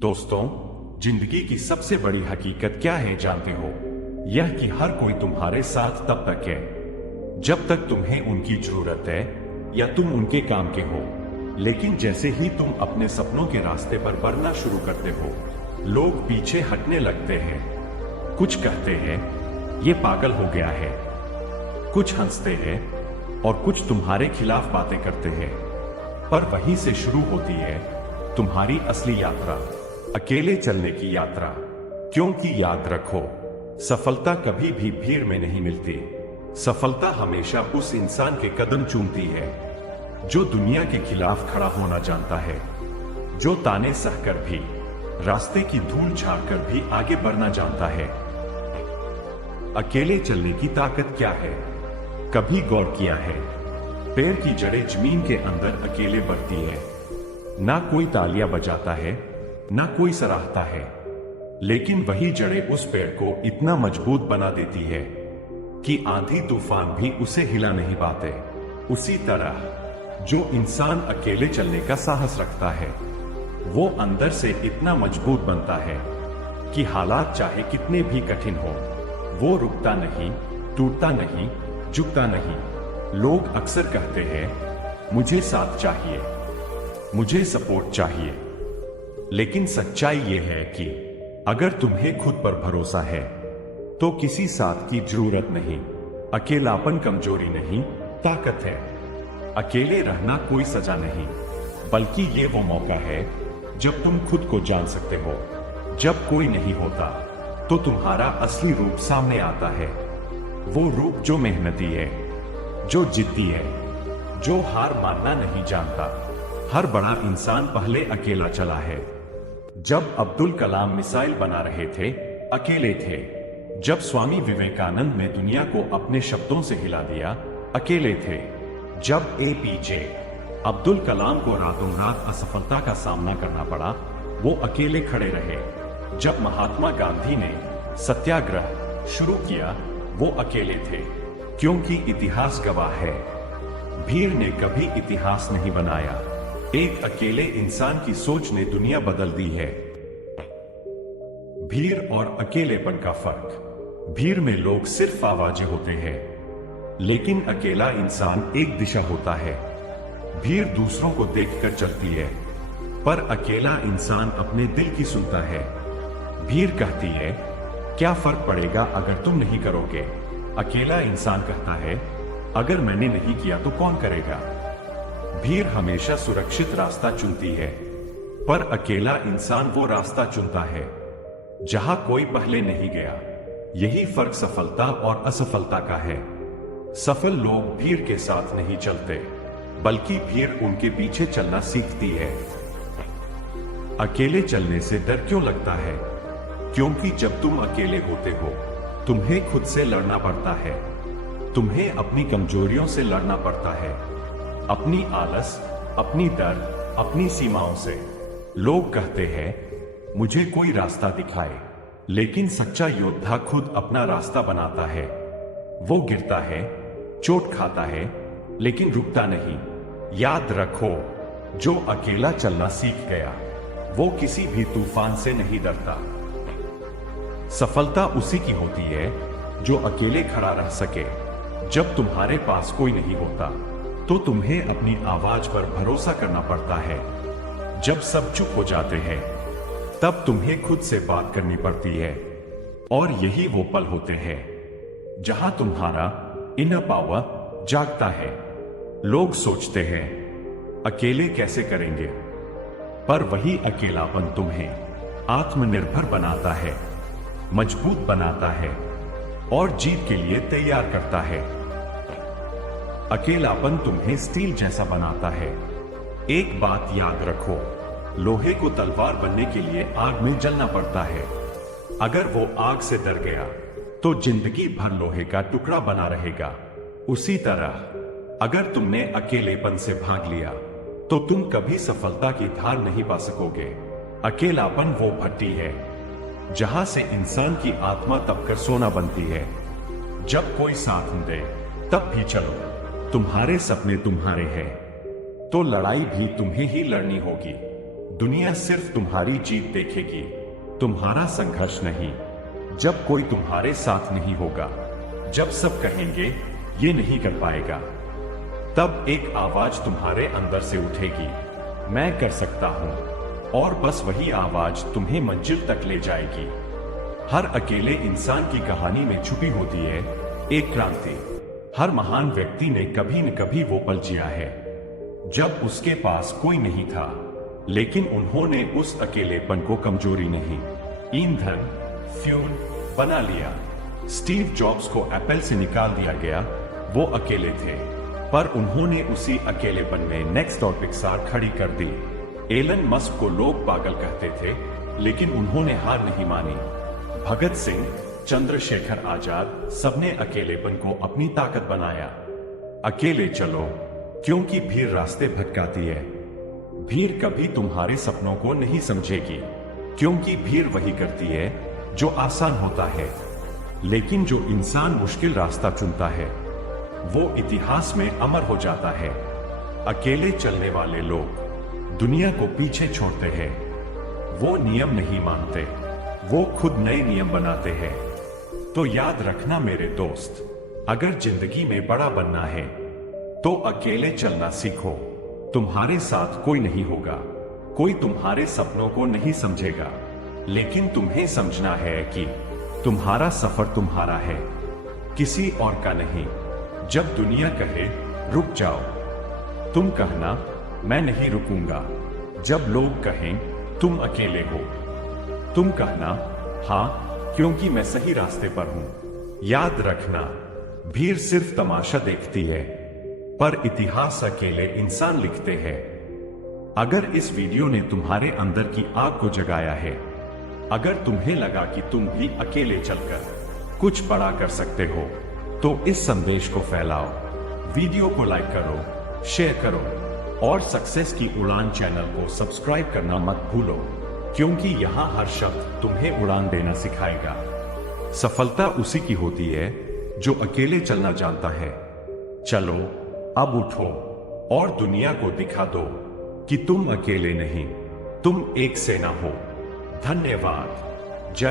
दोस्तों, जिंदगी की सबसे बड़ी हकीकत क्या है जानते हो? यह कि हर कोई तुम्हारे साथ तब तक है जब तक तुम्हें उनकी जरूरत है या तुम उनके काम के हो। लेकिन जैसे ही तुम अपने सपनों के रास्ते पर बढ़ना शुरू करते हो, लोग पीछे हटने लगते हैं। कुछ कहते हैं ये पागल हो गया है, कुछ हंसते हैं और कुछ तुम्हारे खिलाफ बातें करते हैं। पर वहीं से शुरू होती है तुम्हारी असली यात्रा, अकेले चलने की यात्रा। क्योंकि याद रखो, सफलता कभी भी भीड़ में नहीं मिलती। सफलता हमेशा उस इंसान के कदम चूमती है जो दुनिया के खिलाफ खड़ा होना जानता है, जो ताने सहकर भी, रास्ते की धूल झाड़कर भी आगे बढ़ना जानता है। अकेले चलने की ताकत क्या है? कभी गौर किया है? पैर की जड़ें जमीन के अंदर अकेले बढ़ती है। ना कोई तालियां बजाता है, ना कोई सराहता है, लेकिन वही जड़ें उस पेड़ को इतना मजबूत बना देती है कि आंधी तूफान भी उसे हिला नहीं पाते। उसी तरह जो इंसान अकेले चलने का साहस रखता है, वो अंदर से इतना मजबूत बनता है कि हालात चाहे कितने भी कठिन हो, वो रुकता नहीं, टूटता नहीं, झुकता नहीं। लोग अक्सर कहते हैं मुझे साथ चाहिए, मुझे सपोर्ट चाहिए, लेकिन सच्चाई ये है कि अगर तुम्हें खुद पर भरोसा है तो किसी साथ की जरूरत नहीं। अकेलापन कमजोरी नहीं, ताकत है। अकेले रहना कोई सजा नहीं, बल्कि ये वो मौका है जब तुम खुद को जान सकते हो। जब कोई नहीं होता तो तुम्हारा असली रूप सामने आता है। वो रूप जो मेहनती है, जो जिद्दी है, जो हार मानना नहीं जानता। हर बड़ा इंसान पहले अकेला चला है। जब अब्दुल कलाम मिसाइल बना रहे थे, अकेले थे। जब स्वामी विवेकानंद ने दुनिया को अपने शब्दों से हिला दिया, अकेले थे। जब एपीजे अब्दुल कलाम को रातों रात असफलता का सामना करना पड़ा, वो अकेले खड़े रहे। जब महात्मा गांधी ने सत्याग्रह शुरू किया, वो अकेले थे। क्योंकि इतिहास गवाह है, भीड़ ने कभी इतिहास नहीं बनाया। एक अकेले इंसान की सोच ने दुनिया बदल दी है। भीड़ और अकेलेपन का फर्क। भीड़ में लोग सिर्फ आवाजें होते हैं, लेकिन अकेला इंसान एक दिशा होता है। भीड़ दूसरों को देखकर चलती है, पर अकेला इंसान अपने दिल की सुनता है। भीड़ कहती है क्या फर्क पड़ेगा अगर तुम नहीं करोगे? अकेला इंसान कहता है अगर मैंने नहीं किया तो कौन करेगा? भीड़ हमेशा सुरक्षित रास्ता चुनती है, पर अकेला इंसान वो रास्ता चुनता है जहां कोई पहले नहीं गया। यही फर्क सफलता और असफलता का है। सफल लोग भीड़ के साथ नहीं चलते, बल्कि भीड़ उनके पीछे चलना सीखती है। अकेले चलने से डर क्यों लगता है? क्योंकि जब तुम अकेले होते हो, तुम्हें खुद से लड़ना पड़ता है। तुम्हें अपनी कमजोरियों से लड़ना पड़ता है, अपनी आलस, अपनी डर, अपनी सीमाओं से। लोग कहते हैं मुझे कोई रास्ता दिखाए, लेकिन सच्चा योद्धा खुद अपना रास्ता बनाता है। वो गिरता है, चोट खाता है, लेकिन रुकता नहीं। याद रखो, जो अकेला चलना सीख गया, वो किसी भी तूफान से नहीं डरता। सफलता उसी की होती है जो अकेले खड़ा रह सके। जब तुम्हारे पास कोई नहीं होता तो तुम्हें अपनी आवाज पर भरोसा करना पड़ता है। जब सब चुप हो जाते हैं, तब तुम्हें खुद से बात करनी पड़ती है। और यही वो पल होते हैं जहां तुम्हारा इनर पावर जागता है। लोग सोचते हैं अकेले कैसे करेंगे, पर वही अकेलापन तुम्हें आत्मनिर्भर बनाता है, मजबूत बनाता है और जीत के लिए तैयार करता है। अकेलापन तुम्हें स्टील जैसा बनाता है। एक बात याद रखो, लोहे को तलवार बनने के लिए आग में जलना पड़ता है। अगर वो आग से डर गया तो जिंदगी भर लोहे का टुकड़ा बना रहेगा। उसी तरह अगर तुमने अकेलेपन से भाग लिया तो तुम कभी सफलता की धार नहीं पा सकोगे। अकेलापन वो भट्टी है जहां से इंसान की आत्मा तपकर सोना बनती है। जब कोई साथ न दे तब भी चलो। तुम्हारे सपने तुम्हारे हैं, तो लड़ाई भी तुम्हें ही लड़नी होगी। दुनिया सिर्फ तुम्हारी जीत देखेगी, तुम्हारा संघर्ष नहीं। जब कोई तुम्हारे साथ नहीं होगा, जब सब कहेंगे ये नहीं कर पाएगा, तब एक आवाज तुम्हारे अंदर से उठेगी, मैं कर सकता हूं। और बस वही आवाज तुम्हें मंजिल तक ले जाएगी। हर अकेले इंसान की कहानी में छुपी होती है एक क्रांति। हर महान व्यक्ति ने कभी न कभी वो पल जिया है जब उसके पास कोई नहीं था, लेकिन उन्होंने उस अकेलेपन को कमजोरी नहीं, ईंधन, फ्यूल बना लिया। स्टीव जॉब्स को एप्पल से निकाल दिया गया, वो अकेले थे, पर उन्होंने उसी अकेलेपन में नेक्स्ट और पिक्सार खड़ी कर दी। एलन मस्क को लोग पागल कहते थे, लेकिन उन्होंने हार नहीं मानी। भगत सिंह, चंद्रशेखर आजाद, सबने अकेलेपन को अपनी ताकत बनाया। अकेले चलो, क्योंकि भीड़ रास्ते भटकाती है। भीड़ कभी तुम्हारे सपनों को नहीं समझेगी, क्योंकि भीड़ वही करती है जो आसान होता है। लेकिन जो इंसान मुश्किल रास्ता चुनता है, वो इतिहास में अमर हो जाता है। अकेले चलने वाले लोग दुनिया को पीछे छोड़ते हैं। वो नियम नहीं मानते, वो खुद नए नियम बनाते हैं। तो याद रखना मेरे दोस्त, अगर जिंदगी में बड़ा बनना है तो अकेले चलना सीखो। तुम्हारे साथ कोई नहीं होगा, कोई तुम्हारे सपनों को नहीं समझेगा, लेकिन तुम्हें समझना है कि तुम्हारा सफर तुम्हारा है, किसी और का नहीं। जब दुनिया कहे रुक जाओ, तुम कहना मैं नहीं रुकूंगा। जब लोग कहें तुम अकेले हो, तुम कहना हां, क्योंकि मैं सही रास्ते पर हूं। याद रखना, भीड़ सिर्फ तमाशा देखती है, पर इतिहास अकेले इंसान लिखते हैं। अगर इस वीडियो ने तुम्हारे अंदर की आग को जगाया है, अगर तुम्हें लगा कि तुम भी अकेले चलकर कुछ बड़ा कर सकते हो, तो इस संदेश को फैलाओ, वीडियो को लाइक करो, शेयर करो और सक्सेस की उड़ान चैनल को सब्सक्राइब करना मत भूलो, क्योंकि यहाँ हर शब्द तुम्हें उड़ान देना सिखाएगा। सफलता उसी की होती है जो अकेले चलना जानता है। चलो अब उठो और दुनिया को दिखा दो कि तुम अकेले नहीं, तुम एक सेना हो। धन्यवाद। जय